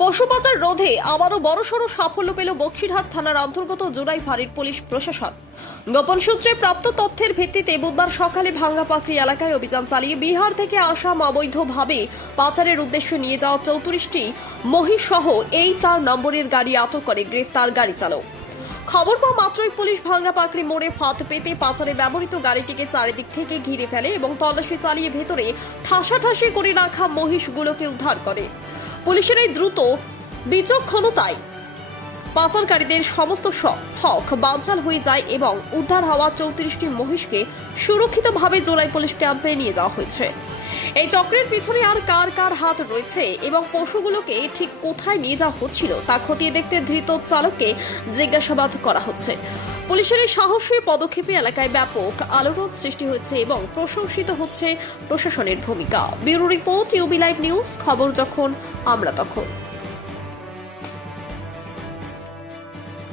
পশু পাচার রোধে আবারও বড়সড় সাফল্য পেল বক্সিরহাট থানার অন্তর্গত জোড়াই ফাঁড়ির পুলিশ প্রশাসন। গোপন সূত্রে প্রাপ্ত তথ্যের ভিত্তিতে বুধবার সকালে ভাঙ্গাপাকড়ি এলাকায় অভিযান চালিয়ে বিহার থেকে আসাম অবৈধভাবে পাচারের উদ্দেশ্যে নিয়ে যাওয়া 34টি মহিষ সহ এই 4 নম্বরের গাড়ি আটক করে গ্রেফতার গাড়ি চালক। খবর পাওয়া মাত্রই পুলিশ ভাঙ্গাপাকড়ি মোড়ে ফাঁদ পেতে পাচারে ব্যবহৃত গাড়িটিকে চারিদিক থেকে ঘিরে ফেলে এবং তল্লাশি চালিয়ে ভেতরে ঠাসাঠাসি করে রাখা মহিষগুলোকে উদ্ধার করে। পুলিশের এই দ্রুত বিচক্ষণতায় পাচারকারীদের সমস্ত ছক বানচাল হয়ে যায় এবং উদ্ধার হওয়া 34টি মহিষকে সুরক্ষিতভাবে জোড়াই পুলিশ ক্যাম্পে নিয়ে যাওয়া হয়েছে। এই চক্রের পিছনে আর কার কার হাত রয়েছে এবং পশুগুলোকে ঠিক কোথায় নিয়ে যাওয়া হচ্ছিল তা খতিয়ে দেখতে ধৃত চালককে জিজ্ঞাসাবাদ করা হচ্ছে। পুলিশের এই সাহসী পদক্ষেপে এলাকায় ব্যাপক আলোড়ন সৃষ্টি হয়েছে এবং প্রশংসিত হচ্ছে প্রশাসনের ভূমিকা। Bureau report, UB live news, খবর যখন আমরা তখন।